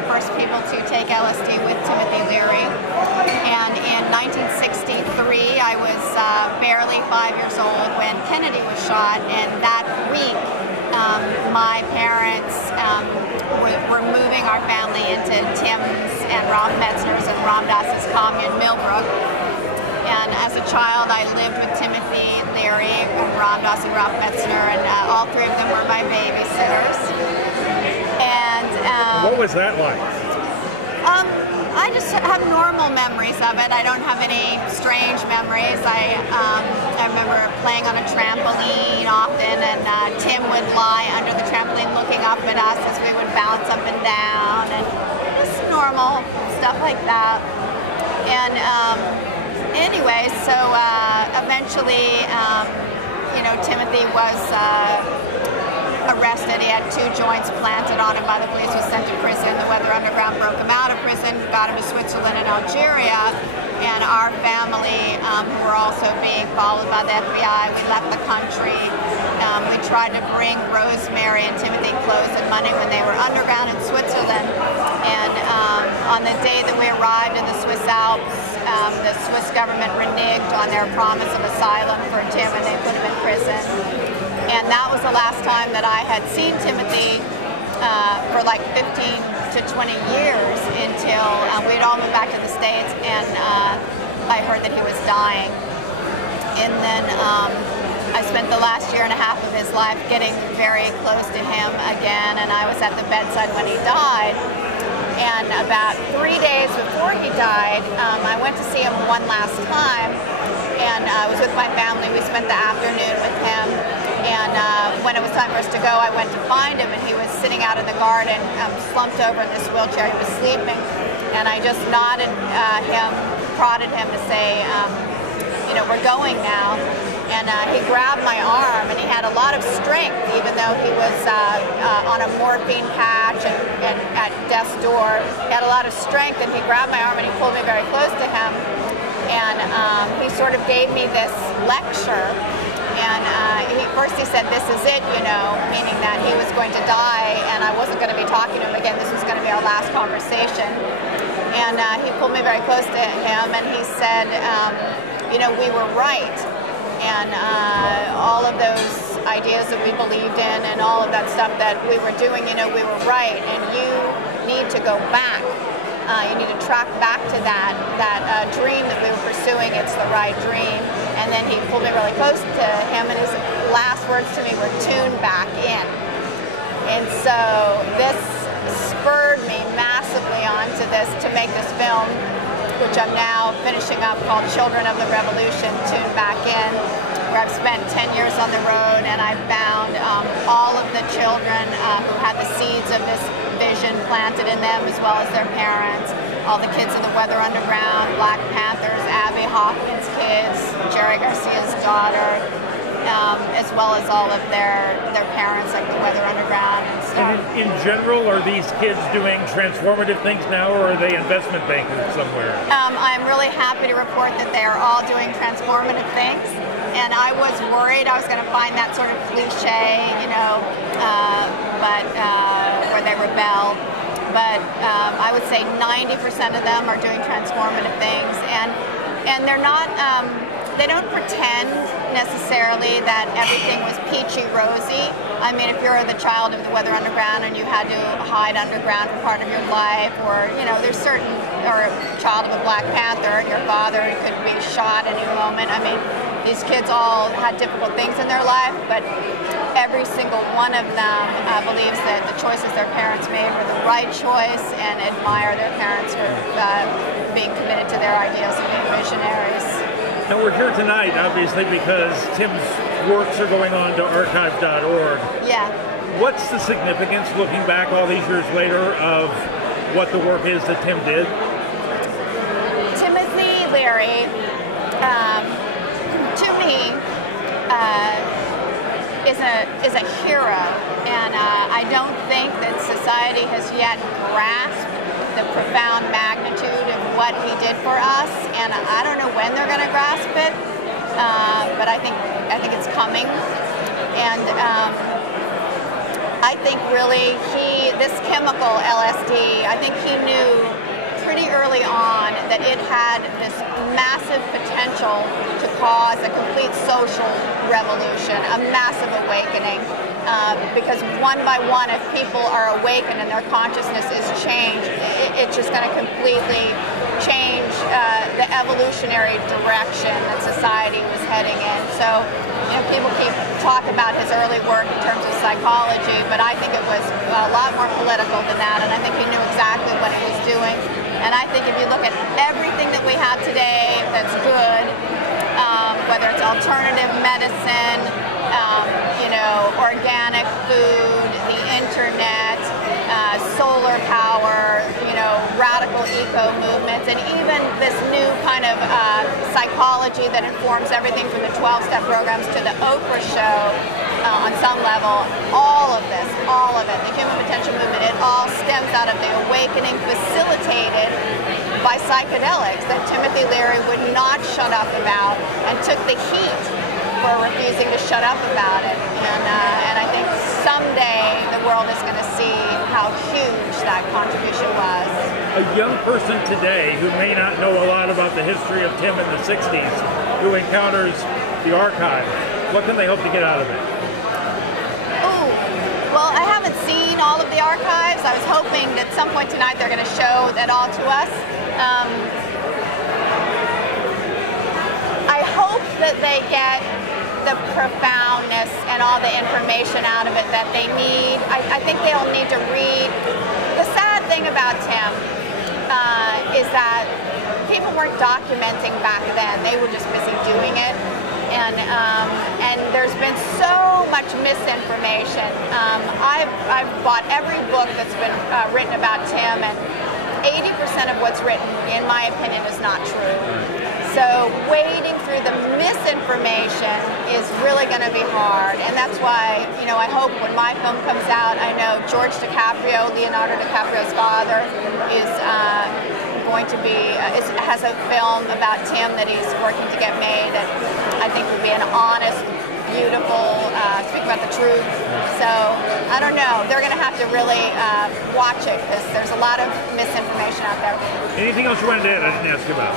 the first people to take LSD with Timothy Leary. And in 1963, I was barely 5 years old when Kennedy was shot, and that week my parents were moving our family into Tim's and Ralph Metzner's and Ram Dass's commune, Millbrook. And as a child, I lived with Timothy Leary, and Ram Dass, and Ralph Metzner, and all three of them were my babysitters. And what was that like? I just have normal memories of it. I don't have any strange memories. I remember playing on a trampoline often, and Tim would lie under the trampoline looking up at us as we would bounce up and down, and just normal stuff like that. And anyway, so eventually, Timothy was arrested. He had 2 joints planted on him by the police, was sent to prison. The Weather Underground broke him out of prison, got him to Switzerland and Algeria, and our family, who were also being followed by the FBI, we left the country. We tried to bring Rosemary and Timothy clothes and money when they were underground in Switzerland, and on the day that we arrived in the Swiss Alps, the Swiss government reneged on their promise of asylum for Tim, and they put him in prison. And that was the last time that I had seen Timothy for like 15 to 20 years until we'd all moved back to the States, and I heard that he was dying. And then I spent the last year and a half of his life getting very close to him again, and I was at the bedside when he died. And about 3 days before he died, I went to see him one last time, and I was with my family. We spent the afternoon with him, and when it was time for us to go, I went to find him, and he was sitting out in the garden, slumped over in this wheelchair. He was sleeping, and I just nodded him, prodded him to say, we're going now. And he grabbed my arm, and he had a lot of strength, even though he was on a morphine patch and at death's door. He had a lot of strength, and he grabbed my arm and he pulled me very close to him. And he sort of gave me this lecture. And first he said, "This is it," meaning that he was going to die, and I wasn't going to be talking to him again. This was going to be our last conversation. And he pulled me very close to him, and he said, we were right. And all of those ideas that we believed in and all of that stuff that we were doing, we were right, and you need to go back. You need to track back to that dream that we were pursuing. It's the right dream. And then he pulled me really close to him, and his last words to me were, "Tune back in." And so this spurred me massively onto this, to make this film, which I'm now finishing up, called Children of the Revolution, Tune Back In, where I've spent 10 years on the road, and I've found all of the children who had the seeds of this vision planted in them, as well as their parents, all the kids in the Weather Underground, Black Panthers, Abby Hawkins' kids, Jerry Garcia's daughter, as well as all of their parents, like the Weather Underground and stuff. And in general, are these kids doing transformative things now, or are they investment bankers somewhere? I'm really happy to report that they are all doing transformative things, and I was worried I was going to find that sort of cliche, but where they rebel. But I would say 90% of them are doing transformative things, and they're not. They don't pretend necessarily that everything was peachy rosy. I mean, if you're the child of the Weather Underground and you had to hide underground for part of your life, or there's certain, or a child of a Black Panther and your father could be shot any moment. I mean, these kids all had difficult things in their life, but every single one of them believes that the choices their parents made were the right choice, and admire their parents for being committed to their ideals and being visionaries. Now we're here tonight, obviously, because Tim's works are going on to archive.org. Yeah. What's the significance, looking back all these years later, of what the work is that Tim did? Timothy Leary, to me, is a hero, and I don't think that society has yet grasped the profound magnitude of what he did for us, and I don't know when they're going to grasp it, but I think it's coming. And I think really this chemical, LSD, I think he knew pretty early on that it had this massive potential to cause a complete social revolution, a massive awakening. Because one by one, if people are awakened and their consciousness is changed, it's just going to completely change the evolutionary direction that society was heading in. So, people keep talking about his early work in terms of psychology, but I think it was a lot more political than that, and I think he knew exactly what he was doing. And I think if you look at everything that we have today that's good, whether it's alternative medicine, organic food, the internet, solar power, radical eco movements, and even this new kind of psychology that informs everything from the 12-step programs to the Oprah show on some level, all of it, the human potential movement, it all stems out of the awakening facilitated by psychedelics that Timothy Leary would not shut up about and took the heat for refusing to shut up about it. And I think someday the world is going to see how huge that contribution was. A young person today who may not know a lot about the history of Tim in the 60s, who encounters the archive, what can they hope to get out of it? Well, I haven't seen all of the archives. I was hoping that at some point tonight they're going to show that all to us. I hope that they get the profoundness and all the information out of it that they need. I think they'll need to read. The sad thing about Tim is that people weren't documenting back then. They were just busy doing it. And there's been so much misinformation. I've bought every book that's been written about Tim, and 80% of what's written, in my opinion, is not true. So wading through the misinformation is really going to be hard, and that's why, I hope when my film comes out, I know George DiCaprio, Leonardo DiCaprio's father, is going to be, has a film about Tim that he's working to get made that I think will be an honest, beautiful, speak about the truth. So, I don't know. They're going to have to really watch it because there's a lot of misinformation out there. Anything else you wanted to add I didn't ask you about?